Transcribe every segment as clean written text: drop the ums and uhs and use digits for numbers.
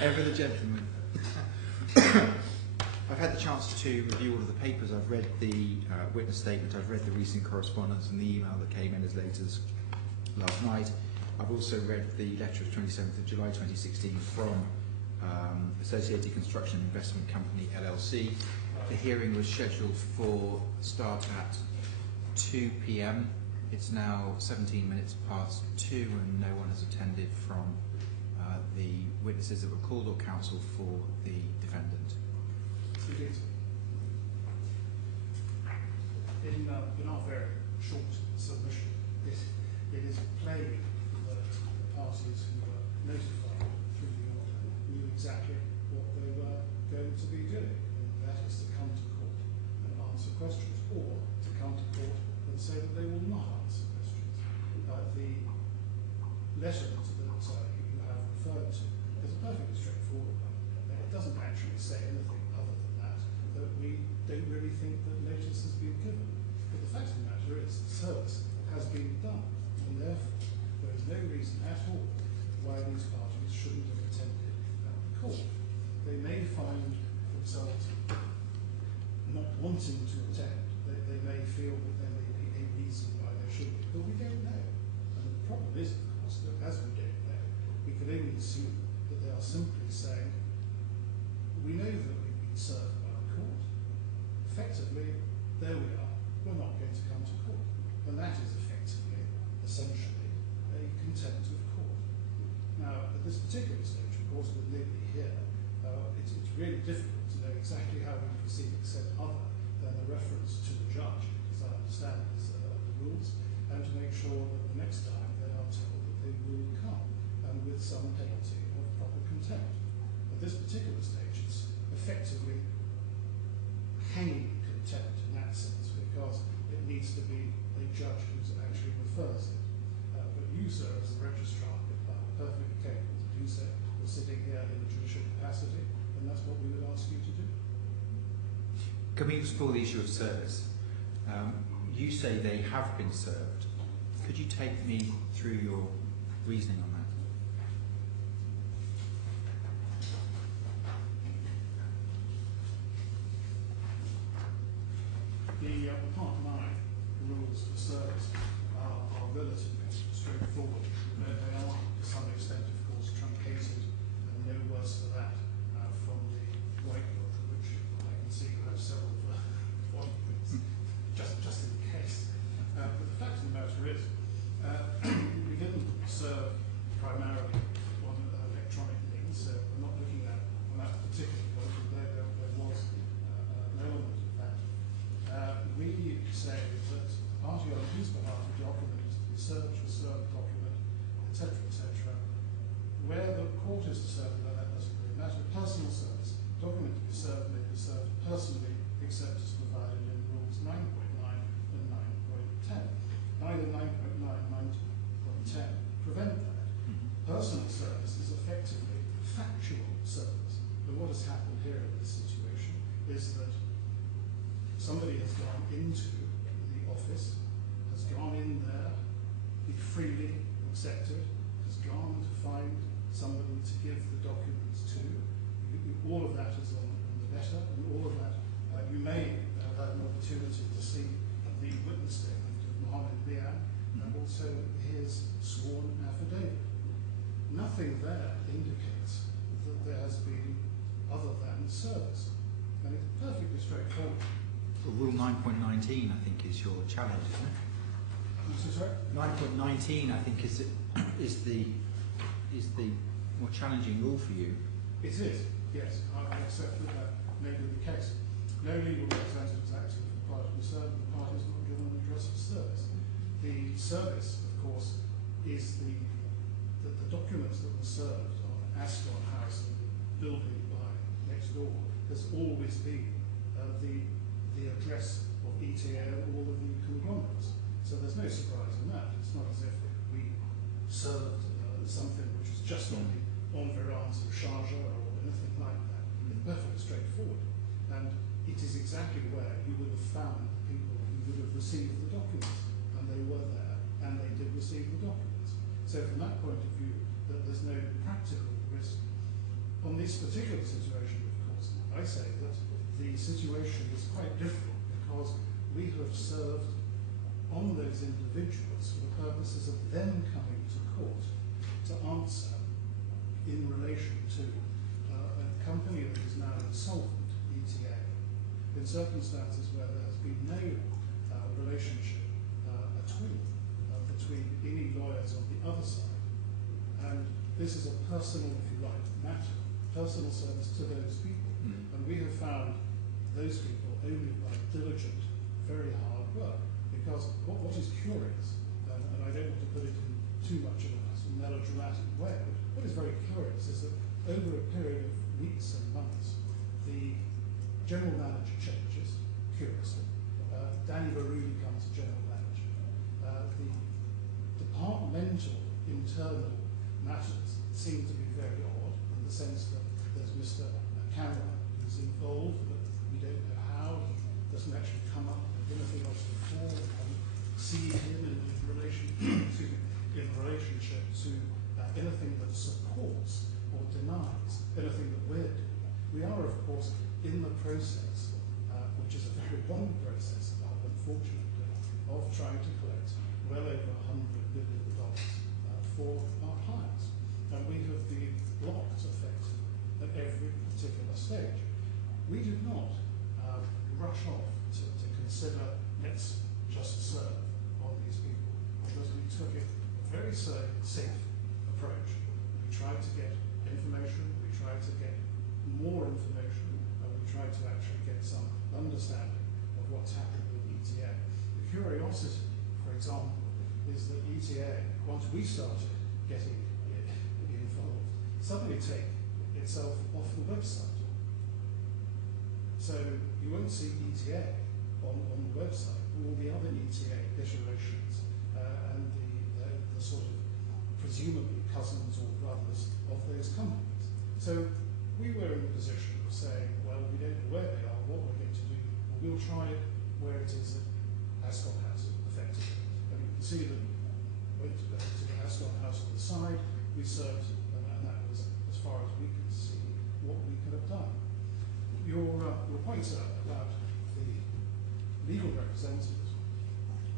Ever the gentleman. I've had the chance to review all of the papers. I've read the witness statement, I've read the recent correspondence and the email that came in as late as last night. I've also read the letter of 27th of July 2016 from Associated Construction Investment Company, LLC. The hearing was scheduled for start at 2 p.m. It's now 17 minutes past 2 and no one has attended from the witnesses that were called or counsel for the defendant. In our very short submission, it is plain that the parties who were notified through the order knew exactly what they were going to be doing, and that is to come to court and answer questions, or to come to court and say that they will not answer questions. The letter that you have referred to is a perfectly straightforward one. It doesn't actually say anything other than that we don't really think that notice has been given. But the fact of the matter is the service has been done, and therefore there is no reason at all why these parties shouldn't have attended the court. They may find themselves not wanting to attend. They may feel that there may be a reason why they should be, but we don't know. And the problem is, of course, that as we don't know, we can only assume that they are simply saying, we know that we've been served by the court. Effectively, there we are. We're not going to come to court. And that is effectively, essentially, a contempt of court. Now, at this particular stage, of course, with nobody here, it's really difficult to know exactly how we proceed, except other than the reference to the judge, as I understand the rules, and to make sure that the next time they are told that they will come, and with some penalty of proper contempt. At this particular stage, it's effectively hanging contempt in that sense, because it needs to be a judge who actually refers it. But you, sir, as the registrar, are perfectly capable to do so. You're sitting here in a judicial capacity, and that's what we would ask you to do. Can we explore the issue of service? You say they have been served. Could you take me through your reasoning on that? The Part 9 rules for service are relatively straightforward. They are, to some extent, of course, truncated, and no worse for that from the White Book, which I can see you have several volumes, just in case. But the fact of the matter is, we didn't serve primarily on electronic means, so we're not looking at on that particular point, although there was an element of that. We say that the party on whose behalf the document is to be served shall serve the document, etc., etc. Where the court is to serve that doesn't really matter. Personal service. Document to be served may be served personally, except as provided in rules 9.9 and 9.10. Neither 9.9 and 9.10 prevent that. Personal service is effectively factual service. But what has happened here in this situation is that somebody has gone into the office, has gone in there, he freely accepted, has gone to find somebody to give the documents to. All of that is on the letter, and all of that, you may have had an opportunity to see the witness statement of Mohammed Lian, and also his sworn affidavit. Nothing there indicates that there has been other than service. And it's perfectly straightforward. Well, Rule 9.19, I think, is your challenge, isn't it? 9.19, I think, is the more challenging rule for you. It is, yes. I accept that that may be the case. No legal representative is acting for the party to serve, and the party is not given an address of service. The service, of course, is the documents that were served on Ascot House, the building by next door, has always been the address of ETA and all of the conglomerates. So there's no surprise in that. It's not as if we served something which was just on the environs of Sharjah or anything like that. It's perfectly straightforward. And it is exactly where you would have found the people who would have received the documents. And they were there, and they did receive the documents. So from that point of view, that there's no practical risk. On this particular situation, of course, I say that the situation is quite different because we have served on those individuals for the purposes of them coming to court to answer in relation to a company that is now insolvent, ETA, in circumstances where there has been no relationship at all between any lawyers on the other side. And this is a personal, if you like, matter, personal service to those people. And we have found those people only by diligent, very hard work. Because what is curious, and I don't want to put it in too much of a melodramatic way, but what is very curious is that over a period of weeks and months, the general manager changes, curiously. Danny Barudi becomes general manager. The departmental internal matters seem to be very odd in the sense that there's Mr. Cameron who's involved, but we don't know how. He doesn't actually come up with anything else before. We haven't seen him in relationship to anything that supports or denies anything that we're doing. We are, of course, in the process, which is a very long process, unfortunately, of trying to collect well over $100 billion for our clients. And we have been blocked effectively at every particular stage. We did not rush off to consider let's just serve on these people, because we took a very safe approach. We tried to get information, we tried to get more information, and we tried to actually get some understanding of what's happened with ETA. The curiosity, for example, is that ETA, once we started getting involved, suddenly take itself off the website. So you won't see ETA on the website, all the other ETA iterations and the sort of presumably cousins or brothers of those companies. So we were in the position of saying, well, we don't know where they are, what we're going to do, well, we'll try it where it is at Ascot House, effectively. And you can see that we went to the Ascot House on the side, we served, and that was as far as we could see what we could have done. Your point about the legal representatives,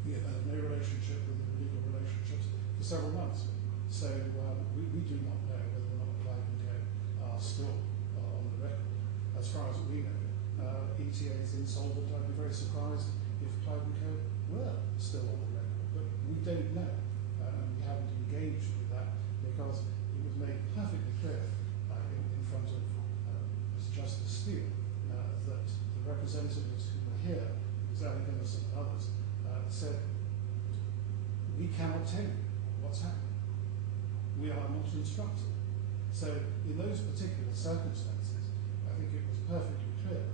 we have no relationship with the legal relationships for several months. So we do not know whether or not Clyde and Co are still on the record. As far as we know, ETA is insolvent. I'd be very surprised if Clyde and Co were still on the record. But we don't know, and we haven't engaged with that because it was made perfectly clear in front of Mr. Justice Steele that the representatives who were here, Sally Guinness and others, said, we cannot tell you what's happening. We are not instructed. So in those particular circumstances, I think it was perfectly clear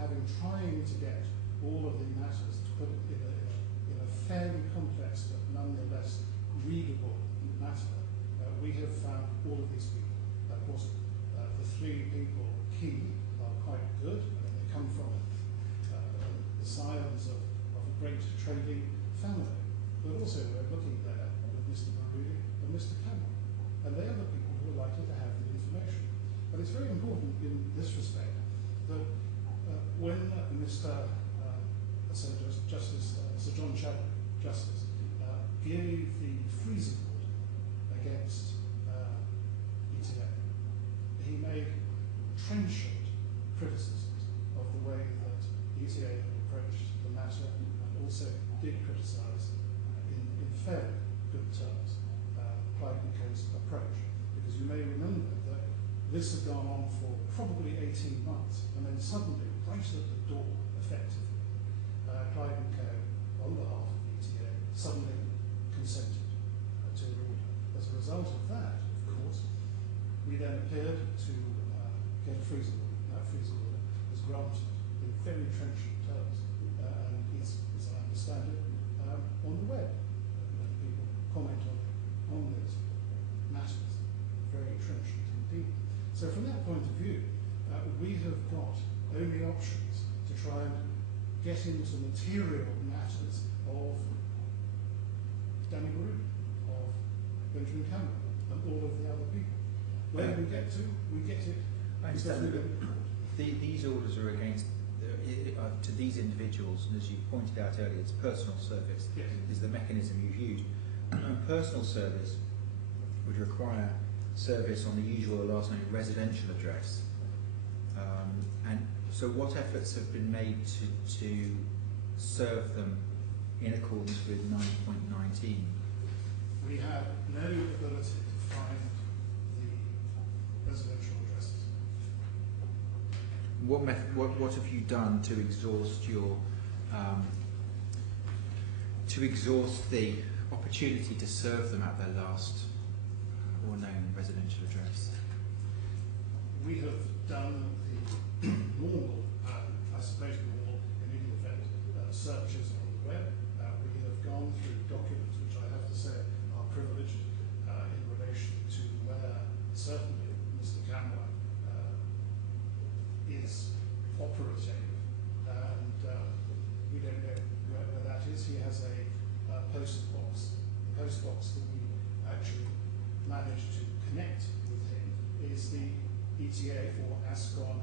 that trying to get all of the matters to put it in a fairly complex but nonetheless readable matter, we have found all of these people. Of course, the three people key are quite good. I mean, they come from the scions of a great trading family. But also we're looking there with Mr. Barudi and Mr. Cameron. And they are the people who are likely to have the information. But it's very important in this respect that when Sir John Chadwick, Justice, gave the freezing order against ETA, he made trenchant criticisms of the way that ETA had approached the matter, and also did criticise in fairly good terms Clyde & Co.'s approach. Because you may remember that this had gone on for probably 18 months, and then suddenly, right at the door, effectively, Clyde & Co., on behalf of ETA, suddenly consented to an order. As a result of that, of course, we then appeared to get a freezing order. That freezing order was granted in very trenchant terms, and is, as I understand it, on the web. And people comment on those matters, very trenchant indeed. So from that point of view, we have got only options to try and get into material matters of Danny Barudi, of Benjamin Cameron, and all of the other people. Where we get to, we get it I understand that these orders are against to these individuals, and as you pointed out earlier, it's personal service is the mechanism you've used. Personal service would require service on the usual or last name residential address. And so what efforts have been made to serve them in accordance with 9.19? We have no ability to find the residential addresses. What have you done to exhaust your the opportunity to serve them at their last or known residential address? We have done the normal, I suppose normal in any event, searches on the web. We have gone through documents which I have to say are privileged in relation to where certainly Mr. Camwell is operative, and we don't know where that is. He has a post box. The post box that we actually managed to connect with him is the ETA or ASCON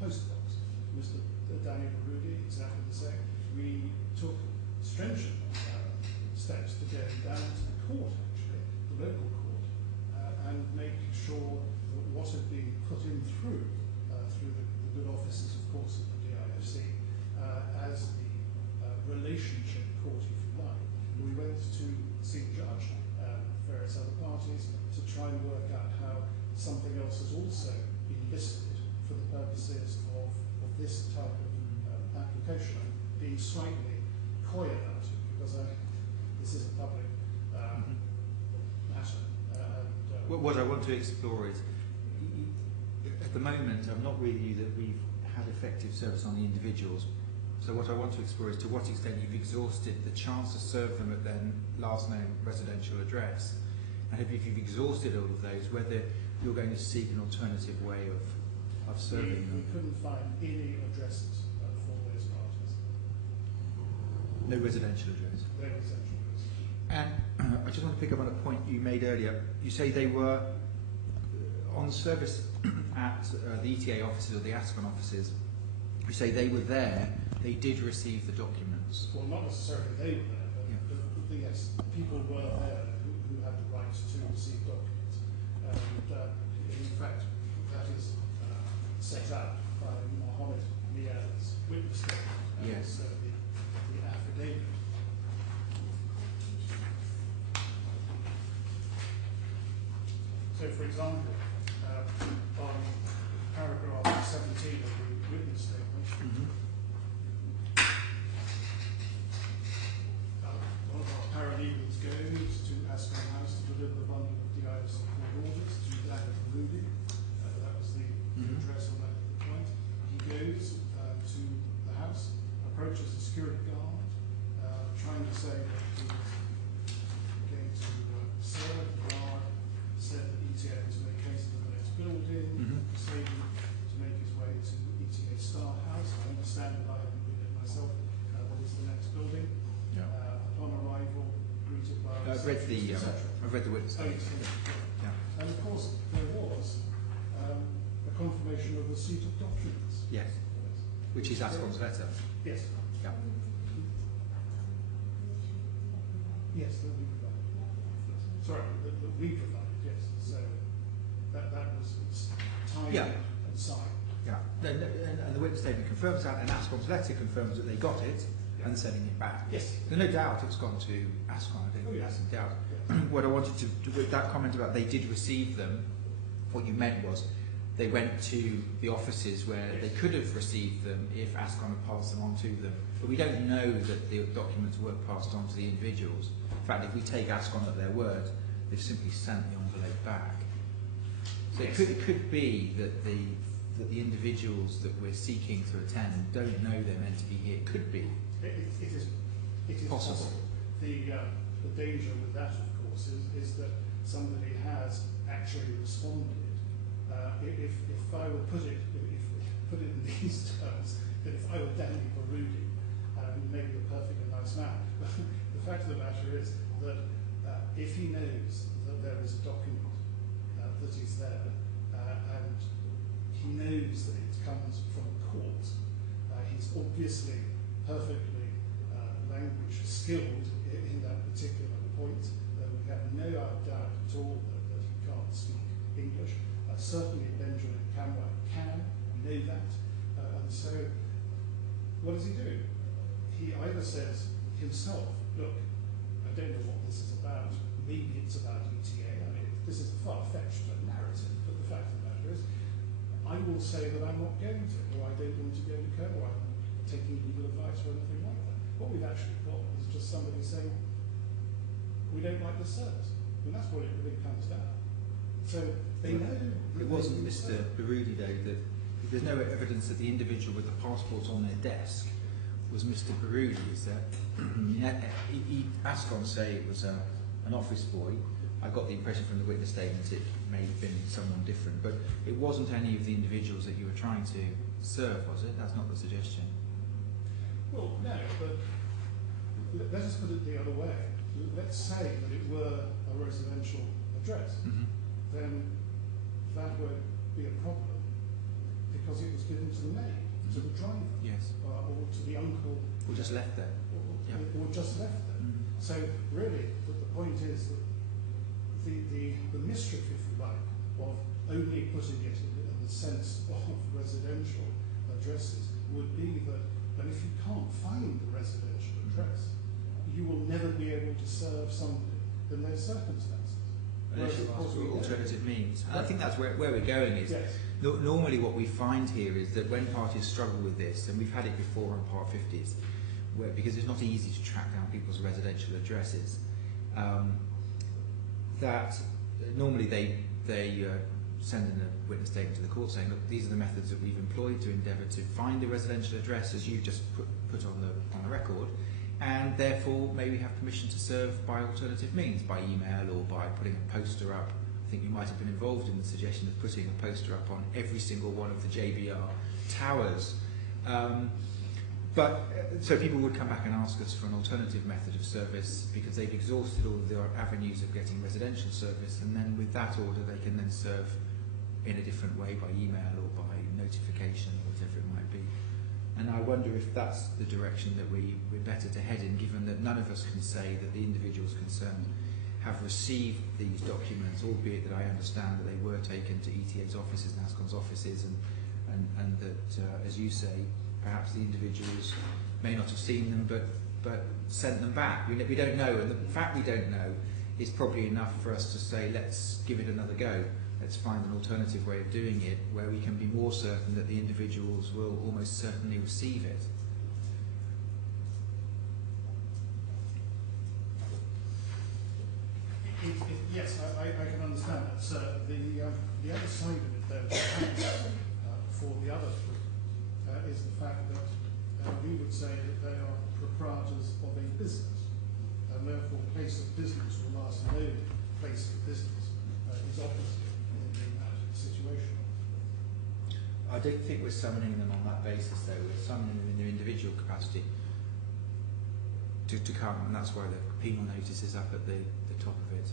post box. Mr. Daniel Rudy, exactly the same. We took stringent steps to go down to the court, actually, the local court, and make sure that what had been put in through the good offices, of course, of the DIFC, as the relationship court, if you like. We went to see the judge, various other parties, to try and work out how something else has also been listed for the purposes of this type of application. I'm being slightly coy about it because this is a public matter. What I want to explore is, at the moment, I'm not really that we've had effective service on the individuals. So what I want to explore is to what extent you've exhausted the chance to serve them at their last name residential address, and if you've exhausted all of those, whether you're going to seek an alternative way of serving them. We couldn't find any addresses for those parties. No residential address. No residential address. And I just want to pick up on a point you made earlier. You say they were on service at the ETA offices or the ASCON offices. You say they were there, they did receive the documents. Well, not necessarily they were there, but yes, people were there who had the right to receive documents. And in fact, that is set out by Mohammed Mia's witness statement. Yes. The affidavit. So, for example, on paragraph 17 of the witness statement, one of our paralegals goes to Ascot House to deliver the bundle of DIS court orders to Daniel Rudy. That was the address on that point. He goes to the house, approaches the security guard, trying to say that he was going to serve. The guard said that ETA was to make case of the next building, proceeded to make his way to ETA Star House. I understand that I haven't read it myself. What is the next building? Yeah. Upon arrival, greeted by I've read the witness statement. Yeah. And of course, there was a confirmation of receipt of documents. Yes. Which is ASCON's letter. Yes. Yeah. Yes, that we provided. Sorry, that we provided, yes. So that was tied Yeah. and signed. Yeah. And the witness statement confirms that, and ASCON's letter confirms that they got it and sending it back. Yes. There's no doubt it's gone to ASCON. I don't think that's in doubt. What I wanted to, with that comment about they did receive them, what you meant was they went to the offices where they could have received them if ASCON had passed them on to them. But we don't know that the documents were passed on to the individuals. In fact, if we take ASCON at their word, they've simply sent the envelope back. So it could be that the individuals that we're seeking to attend don't know they're meant to be here. It could be. It is possible. The danger with that, of course, is that somebody has actually responded. If I were put it in these terms, that if I were Danny Barudi, who may be a perfectly nice man, but the fact of the matter is that if he knows that there is a document that is there, and obviously perfectly language skilled in that particular point. We have no doubt at all that he can't speak English. Certainly Benjamin Camwell can, we know that. And so what does he do? He either says himself, look, I don't know what this is about, maybe it's about ETA. I mean, this is a far-fetched narrative, but the fact of the matter is, I will say that I'm not going to, or I don't want to go to Co, or I'm taking legal advice or anything like that. What we've actually got is just somebody saying, we don't like the service. And that's what it really comes down. So they know. It wasn't Mr. Berudi, though, that there's no evidence that the individual with the passports on their desk was Mr. Berudi, is there? Ascon say it was an office boy. I got the impression from the witness statement it may have been someone different, but it wasn't any of the individuals that you were trying to serve, was it? That's not the suggestion. Well, no, but let us put it the other way. Let's say that it were a residential address, then that would be a problem because it was given to the maid, to the driver, yes, or to the uncle, or just left there, or just left there. So really, the point is that the mischief, if you like, of only putting it in the sense of residential addresses would be that, and if you can't find the residential address, you will never be able to serve somebody in those circumstances. Unless you ask for alternative means. And I think that's where we're going is, yes. Normally what we find here is that when parties struggle with this, and we've had it before on Part 50s, because it's not easy to track down people's residential addresses, that normally they send in a witness statement to the court saying, look, these are the methods that we've employed to endeavour to find the residential address as you've just put on the record, and therefore may we have permission to serve by alternative means, by email or by putting a poster up. I think you might have been involved in the suggestion of putting a poster up on every single one of the JBR towers. So people would come back and ask us for an alternative method of service because they've exhausted all of their avenues of getting residential service, and then with that order they can then serve in a different way by email or by notification or whatever it might be. And I wonder if that's the direction that we're better to head in, given that none of us can say that the individuals concerned have received these documents, albeit that I understand that they were taken to ETA's offices and ASCON's offices, and that, as you say, perhaps the individuals may not have seen them, but sent them back. We don't know, and the fact we don't know is probably enough for us to say, let's give it another go. Let's find an alternative way of doing it where we can be more certain that the individuals will almost certainly receive it. Yes, I can understand that. So the other side of it, though, for the other is the fact that we would say that they are proprietors of a business, and therefore place of business or last known place of business is opposite in that situation. I don't think we're summoning them on that basis, though. We're summoning them in their individual capacity to come, and that's why the penal notice is up at the top of it.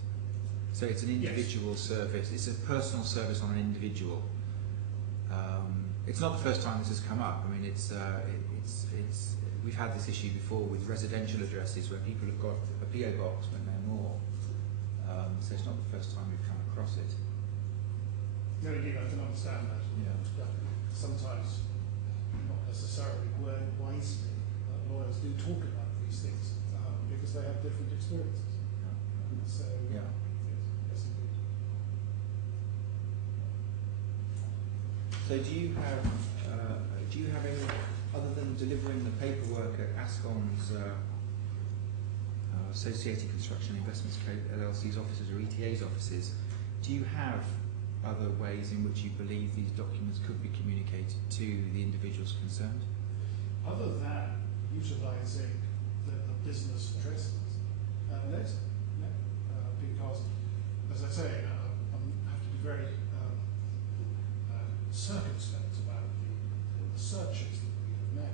So it's an individual service. It's a personal service on an individual. It's not the first time this has come up. I mean, we've had this issue before with residential addresses where people have got a PO box but no more. So it's not the first time we've come across it. No, indeed, I can understand that. Yeah. Sometimes, not necessarily wisely, lawyers do talk about these things because they have different experiences. So, yeah. Yes, indeed. So do you have any, other than delivering the paperwork at ASCON's Associated Construction Investments LLC's offices or ETA's offices, do you have other ways in which you believe these documents could be communicated to the individuals concerned? Other than utilising the business addresses, no, because, as I say, I have to be very circumspect about the searches that we have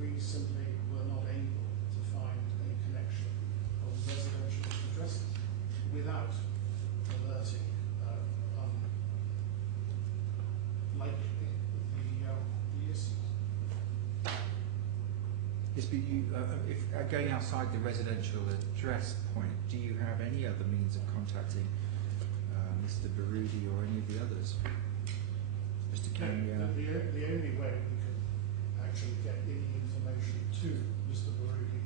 made. We simply were not able to find a connection of residential addresses without alerting unlikely the issues. Yes, but you, if going outside the residential address point, do you have any other means of contacting Mr. Barudi or any of the others? Mr. Kenya? The only way we can actually get any information to Mr. Barudi,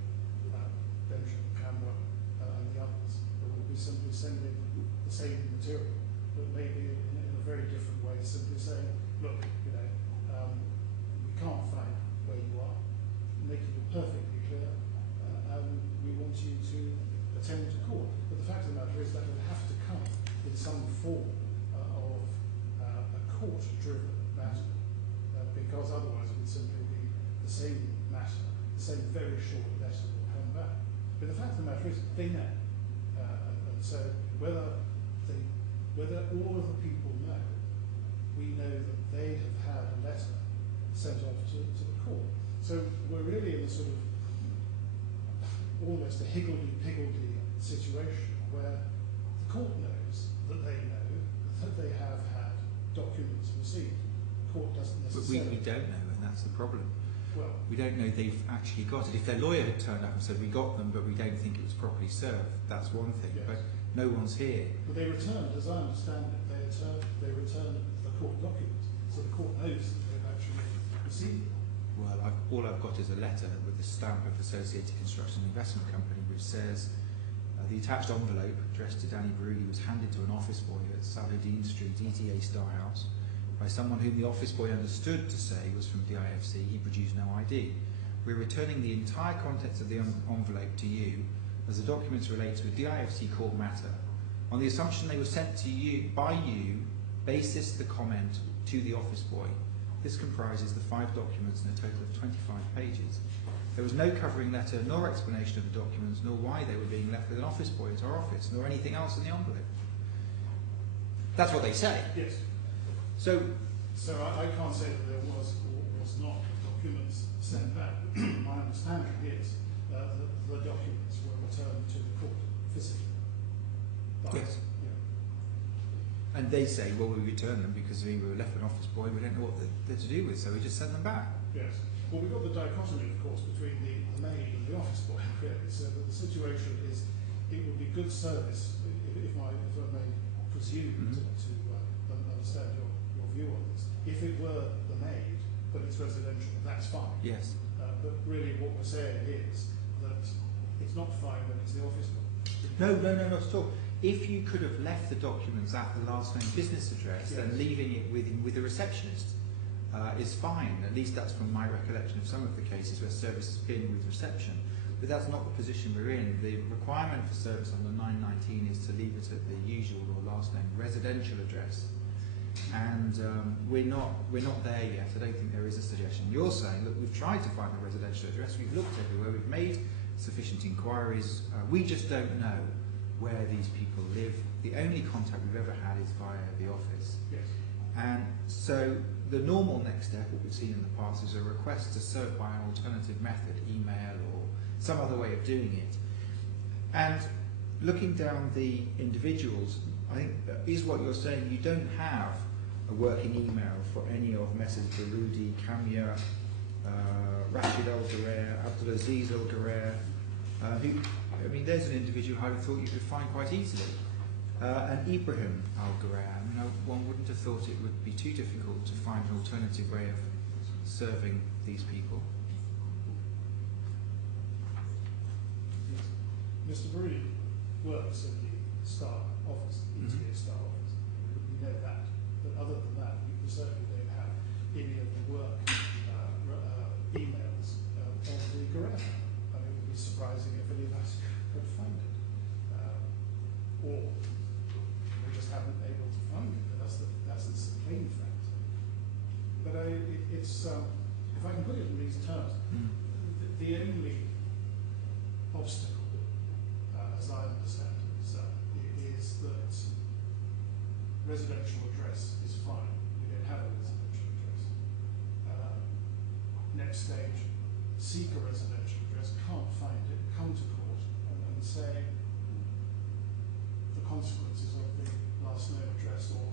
Benjamin Campbell, and the others would be simply sending the same material, but maybe in a very different way, simply saying, look, we can't find where you are, making it perfectly clear, and we want you to attend to court. But the fact of the matter is that it would have to come in some form of a court-driven matter, because otherwise it would simply be the same matter, the same very short letter will come back. But the fact of the matter is they know, and so whether all of the people know, we know that they have had a letter sent off to the court. So we're really in a sort of almost a higgledy-piggledy situation where the court knows that they know that they have had documents received. The court doesn't necessarily. But we don't know, and that's the problem. Well, we don't know they've actually got it. If their lawyer had turned up and said, we got them, but we don't think it was properly served, that's one thing. yes. But no one's here. But they returned, as I understand it, they returned the court documents, so the court knows that they've actually received them. Well, all I've got is a letter with the stamp of Associated Construction Investment Company, which says the attached envelope addressed to Danny Barudi was handed to an office boy at Saladin Street, ETA Star House, by someone whom the office boy understood to say was from the IFC. He produced no ID. We're returning the entire contents of the envelope to you, as the documents relate to a DIFC court matter, on the assumption they were sent to you by you, basis the comment to the office boy. This comprises the 5 documents in a total of 25 pages. There was no covering letter nor explanation of the documents, nor why they were being left with an office boy at our office, nor anything else in the envelope. That's what they say. Yes. So I can't say that there was or was not documents sent back. My understanding is that the documents were returned to the court physically. But, yes. Yeah. And they say, well, we returned them because we were left with an office boy, we don't know what they're to do with, so we just send them back. Yes. Well, we've got the dichotomy, of course, between the maid and the office boy, really. So that the situation is, it would be good service, if I may presume to understand your view on this. If it were the maid, but it's residential, that's fine. Yes. But really what we're saying is that it's not fine when it's the office boy. No, not at all. If you could have left the documents at the last name business address, yes. then leaving it with the receptionist is fine. At least that's from my recollection of some of the cases where service has been with reception. But that's not the position we're in. The requirement for service under 919 is to leave it at the usual or last name residential address. And we're not there yet. I don't think there is a suggestion. You're saying, look, we've tried to find a residential address, we've looked everywhere, we've made sufficient inquiries, we just don't know where these people live. The only contact we've ever had is via the office. Yes. And so the normal next step, what we've seen in the past, is a request to serve by an alternative method, email or some other way of doing it. And looking down the individuals, I think is what you're saying, you don't have a working email for any of Messrs. Barudi, Kamya, Rashid Al-Garer, Abdulaziz Al-Garer, who, I mean, there's an individual I thought you could find quite easily. And Ibrahim Al-Garer, I mean, one wouldn't have thought it would be too difficult to find an alternative way of serving these people. Mr. Barudi works at the Star office, ETA Star office. We know that. But other than that, we certainly don't have any of the work emails of the Garer. I mean, it would be surprising if any of us could find it. Or we just haven't been able to find it. But that's the plain fact. But it's if I can put it in these terms, the only obstacle, as I understand it, is that residential address is fine. We don't have a residential address. Next stage, seek a residential address, can't find it, come to court and say the consequences of the last name address or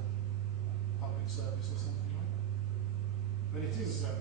public service or something like that. But it is